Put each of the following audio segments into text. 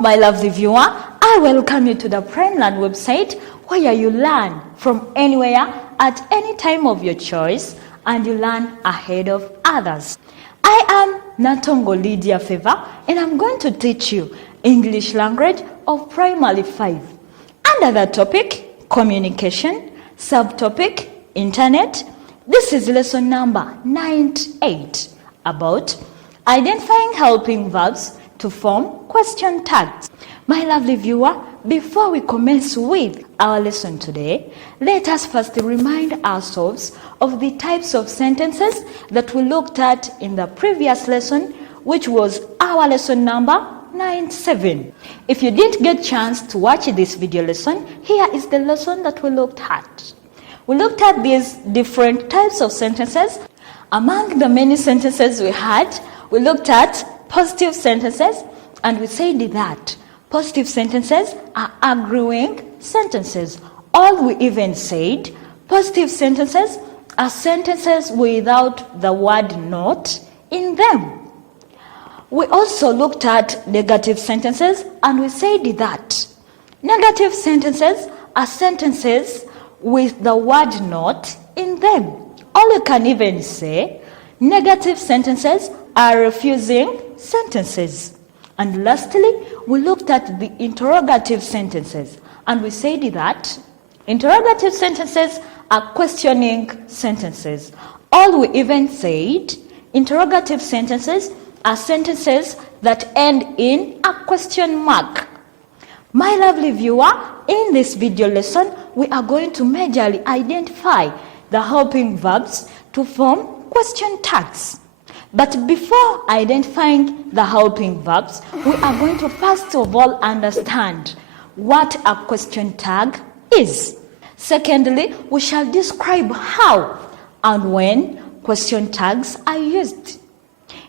my lovely viewer. I welcome you to the PrimeLearn website where you learn from anywhere at any time of your choice and you learn ahead of others. I am Natongo Lydia Favor and I'm going to teach you English language of Primary 5. Under the topic, communication, subtopic, internet, this is lesson number 98 about identifying helping verbs to form question tags. My lovely viewer, before we commence with our lesson today, let us first remind ourselves of the types of sentences that we looked at in the previous lesson, which was our lesson number 97. If you didn't get a chance to watch this video lesson, here is the lesson that we looked at. We looked at these different types of sentences. Among the many sentences we had, we looked at positive sentences, and we said that positive sentences are agreeing sentences. Or we even said positive sentences are sentences without the word not in them. We also looked at negative sentences, and we said that negative sentences are sentences with the word not in them. Or we can even say negative sentences are refusing sentences. And lastly, we looked at the interrogative sentences, and we said that interrogative sentences are questioning sentences. Or we even said interrogative sentences are sentences that end in a question mark. My lovely viewer, in this video lesson, we are going to majorly identify the helping verbs to form question tags. But before identifying the helping verbs, we are going to first of all understand what a question tag is. Secondly, we shall describe how and when question tags are used.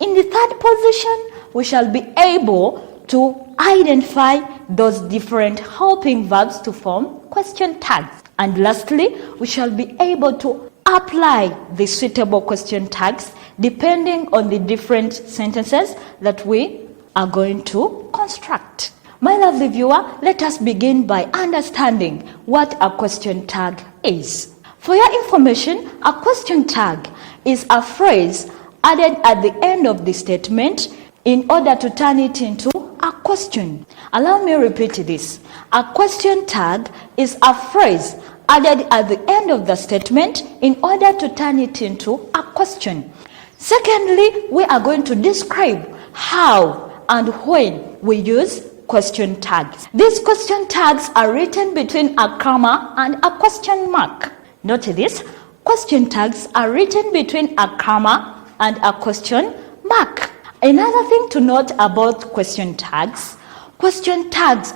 In the third position, we shall be able to identify those different helping verbs to form question tags. And lastly, we shall be able to apply the suitable question tags depending on the different sentences that we are going to construct. My lovely viewer, let us begin by understanding what a question tag is. For your information, a question tag is a phrase added at the end of the statement in order to turn it into a question. Allow me to repeat this. A question tag is a phrase added at the end of the statement in order to turn it into a question. Secondly, we are going to describe how and when we use question tags. These question tags are written between a comma and a question mark. Note this, question tags are written between a comma and a question mark. Another thing to note about question tags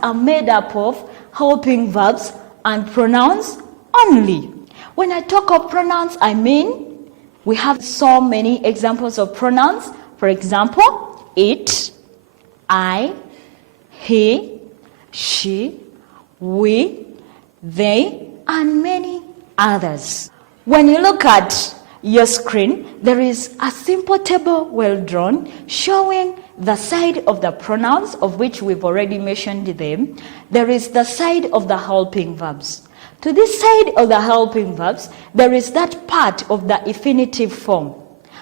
are made up of helping verbs and pronouns only. When I talk of pronouns, I mean we have so many examples of pronouns. For example, it, I, he, she, we, they, and many others. When you look at your screen, there is a simple table well drawn showing the side of the pronouns, of which we've already mentioned them. There is the side of the helping verbs. To this side of the helping verbs, there is that part of the infinitive form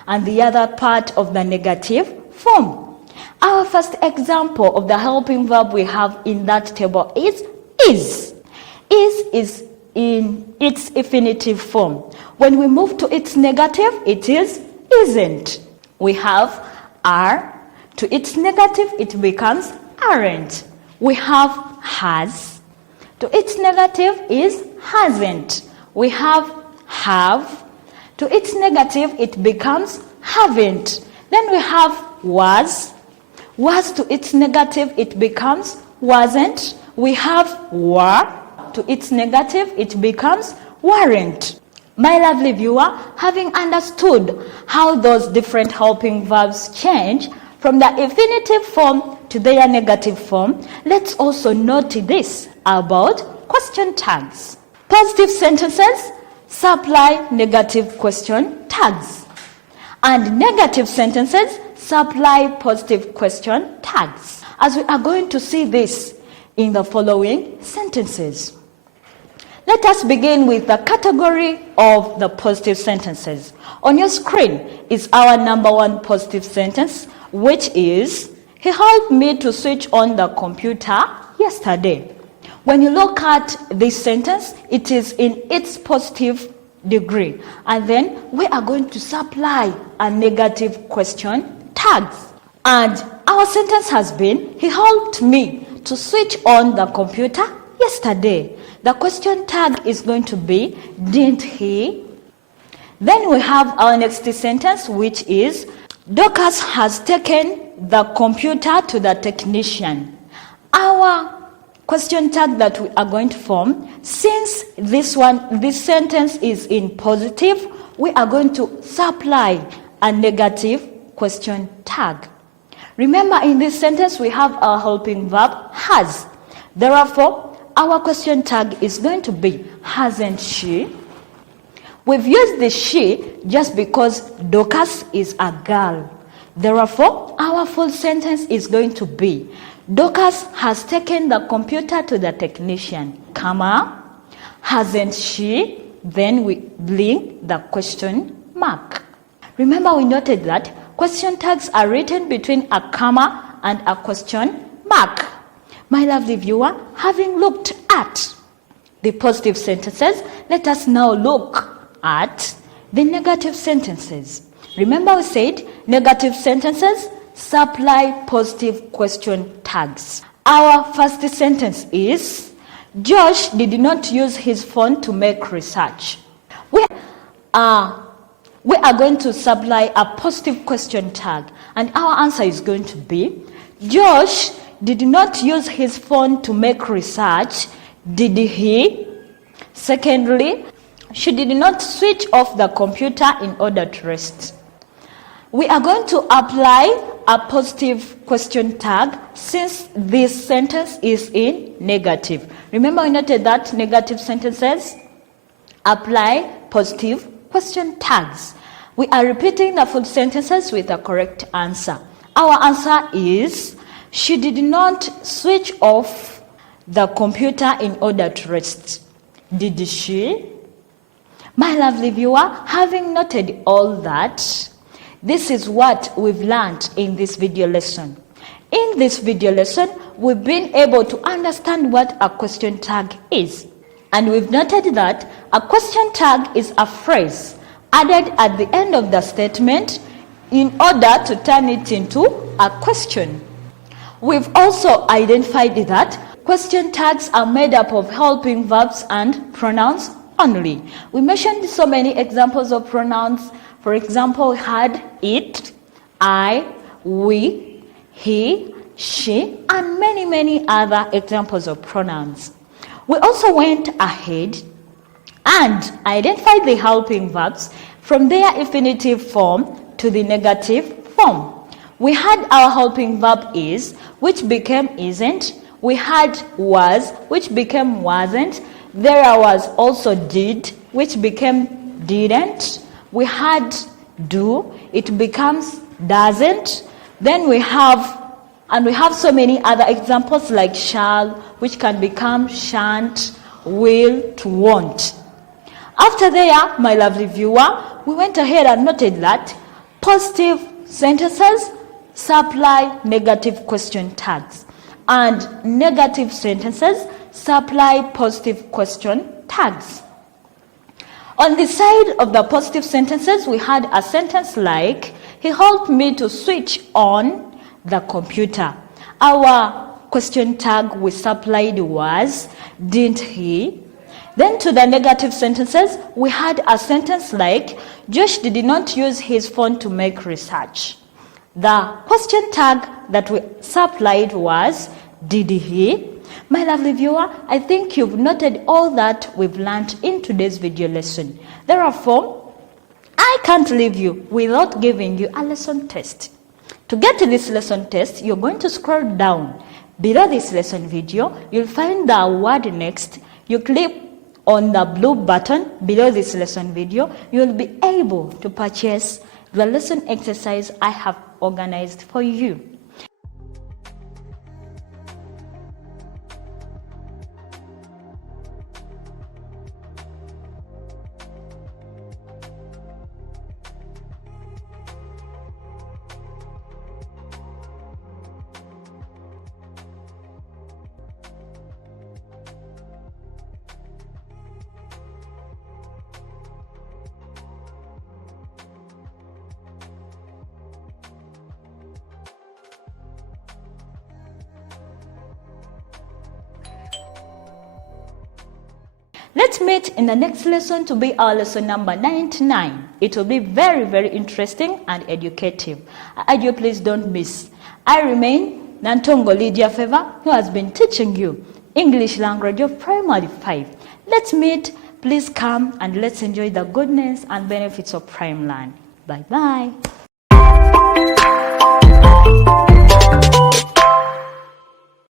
and the other part of the negative form. Our first example of the helping verb we have in that table is is. Is in its infinitive form. When we move to its negative, it is isn't. We have are. To its negative, it becomes aren't. We have has. To its negative is hasn't. We have. To its negative, it becomes haven't. Then we have was. Was to its negative, it becomes wasn't. We have were. To its negative, it becomes weren't. My lovely viewer, having understood how those different helping verbs change from the infinitive form to their negative form, let's also note this about question tags. Positive sentences supply negative question tags, and negative sentences supply positive question tags. as we are going to see this in the following sentences. Let us begin with the category of the positive sentences. On your screen is our number one positive sentence, which is, he helped me to switch on the computer yesterday. When you look at this sentence, it is in its positive degree. And then we are going to supply a negative question tags. And our sentence has been, he helped me to switch on the computer yesterday. The question tag is going to be, didn't he? Then we have our next sentence, which is, Dorcas has taken the computer to the technician. Our question tag that we are going to form, since this sentence is in positive, we are going to supply a negative question tag. Remember, in this sentence, we have our helping verb, has. Therefore, our question tag is going to be, hasn't she? We've used the she just because Dorcas is a girl. Therefore, our full sentence is going to be, Dorcas has taken the computer to the technician, comma, hasn't she? Then we blink the question mark. Remember, we noted that question tags are written between a comma and a question mark. My lovely viewer, having looked at the positive sentences, let us now look at the negative sentences. Remember, we said negative sentences supply positive question tags. Our first sentence is, Josh did not use his phone to make research. We are going to supply a positive question tag, and our answer is going to be, Josh did not use his phone to make research, did he? Secondly, she did not switch off the computer in order to rest. We are going to apply a positive question tag since this sentence is in negative. Remember, we noted that negative sentences apply positive question tags. We are repeating the full sentences with the correct answer. Our answer is, she did not switch off the computer in order to rest. Did she? My lovely viewer, having noted all that, this is what we've learned in this video lesson. In this video lesson, we've been able to understand what a question tag is. And we've noted that a question tag is a phrase added at the end of the statement in order to turn it into a question. We've also identified that question tags are made up of helping verbs and pronouns only. We mentioned so many examples of pronouns. For example, we had it, I, we, he, she, and many other examples of pronouns. We also went ahead and identified the helping verbs from their infinitive form to the negative form. We had our helping verb is, which became isn't. We had was, which became wasn't. There was also did, which became didn't. We had do, it becomes doesn't. Then we have so many other examples like shall, which can become shan't, will to won't. After there, my lovely viewer, we went ahead and noted that positive sentences supply negative question tags, and negative sentences supply positive question tags. On the side of the positive sentences, we had a sentence like, he helped me to switch on the computer. Our question tag we supplied was, didn't he? Then to the negative sentences, we had a sentence like, Josh did not use his phone to make research. The question tag that we supplied was, did he? My lovely viewer, I think you've noted all that we've learned in today's video lesson. Therefore, I can't leave you without giving you a lesson test. To get to this lesson test, you're going to scroll down. Below this lesson video, you'll find the word next. You click on the blue button below this lesson video. You'll be able to purchase the lesson exercise I have organized for you. Let's meet in the next lesson to be our lesson number 99. It will be very, very interesting and educative. I urge you, please don't miss. I remain Nantongo Lydia Favor, who has been teaching you English language of primary 5. Let's meet. Please come and let's enjoy the goodness and benefits of Primeland. Bye-bye.